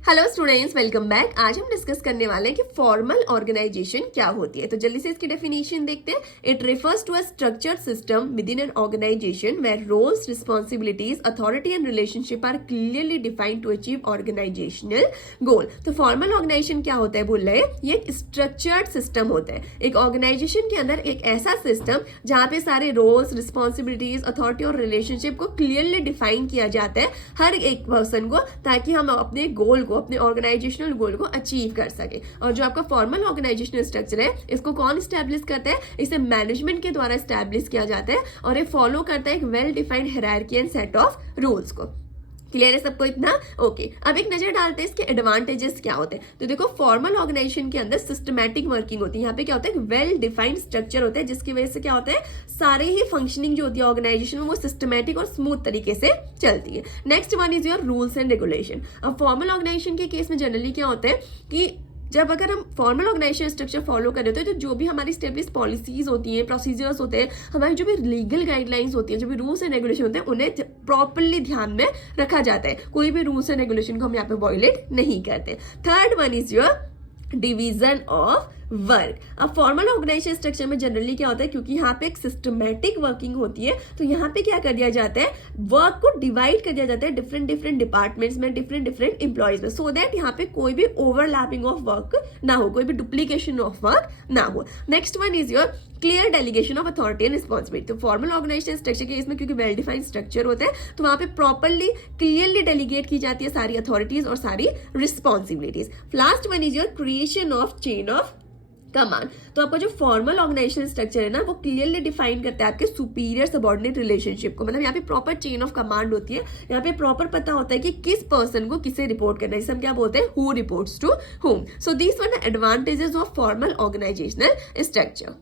Hello students, welcome back. आज हम discuss करने वाले हैं कि फॉर्मल ऑर्गेनाइजेशन क्या होती है। तो जल्दी से इसकी डेफिनेशन देखते हैं। It refers to a structured system within an organisation where roles, responsibilities, authority and relationship are clearly defined to achieve organisational goal. तो फॉर्मल ऑर्गेनाइजेशन क्या होता है बोल रहे हैं, ये एक स्ट्रक्चर्ड सिस्टम होता है। एक ऑर्गेनाइजेशन के अंदर एक ऐसा सिस्टम जहां पे सारे रोल्स, रिस्पॉन्सिबिलिटीज, अथॉरिटी और रिलेशनशिप को क्लियरली डिफाइन किया जाता है हर एक पर्सन को, ताकि हम अपने गोल को, अपने ऑर्गेनाइजेशनल गोल को अचीव कर सके। और जो आपका फॉर्मल ऑर्गेनाइजेशनल स्ट्रक्चर है, इसको कौन स्टैब्लिश करता है? इसे मैनेजमेंट के द्वारा स्टैब्लिश किया जाता है और ये फॉलो करता है एक well defined hierarchy and set of rules को। क्लियर है सबको इतना? ओके। अब एक नजर डालते हैं इसके एडवांटेजेस क्या होते हैं। तो देखो, फॉर्मल ऑर्गेनाइजेशन के अंदर सिस्टमैटिक वर्किंग होती है। यहाँ पे क्या होता है, वेल डिफाइंड स्ट्रक्चर होता है, जिसकी वजह से क्या होता है, सारे ही फंक्शनिंग जो होती है ऑर्गेनाइजेशन में वो सिस्टमैटिक और स्मूथ तरीके से चलती है। Next one is your rules and regulation. अब फॉर्मल ऑर्गेनाइजेशन के केस में जनरली क्या होता है कि जब अगर हम फॉर्मल ऑर्गेनाइजेशन स्ट्रक्चर फॉलो कर रहे होते हैं, तो जो भी हमारी स्टेब्लिश पॉलिसीज होती हैं, प्रोसीजर्स होते हैं, हमारी जो भी लीगल गाइडलाइंस होती हैं, जो भी रूल्स एंड रेगुलेशन होते हैं, उन्हें प्रॉपरली ध्यान में रखा जाता है। कोई भी रूल्स एंड रेगुलेशन को हम यहाँ पे वायलेट नहीं करते। Third one is your division of work. अब फॉर्मल ऑर्गेनाइजेशन स्ट्रक्चर में जनरली क्या होता है, क्योंकि यहाँ पे एक सिस्टमैटिक वर्किंग होती है, तो यहाँ पे क्या कर दिया जाता है, वर्क को डिवाइड कर दिया जाता है डिफरेंट डिफरेंट डिपार्टमेंट्स में, डिफरेंट डिफरेंट एम्प्लॉयज में, सो दैट यहाँ पे कोई भी ओवरलैपिंग ऑफ वर्क ना हो, कोई भी डुप्लीकेशन ऑफ वर्क ना हो। Next one is your clear delegation of authority and responsibility. तो फॉर्मल ऑर्गेनाइजेशन स्ट्रक्चर के इसमें क्योंकि वेल डिफाइंड स्ट्रक्चर होता है, तो वहां पे प्रॉपरली क्लियरली डेलीगेट की जाती है सारी अथॉरिटीज और सारी responsibilities. Last one is your creation of chain of command. तो आपका जो फॉर्मल ऑर्गेनाइजेशन स्ट्रक्चर है ना, वो क्लियरली डिफाइन करता है आपके सुपीरियर सबऑर्डिनेट रिलेशनशिप को। मतलब यहाँ पे प्रॉपर चेन ऑफ कमांड होती है, यहाँ पे प्रॉपर पता होता है कि किस पर्सन को किसे रिपोर्ट करना है, जिसे हम क्या बोलते हैं, who reports to whom. So these were the advantages of formal organisational structure.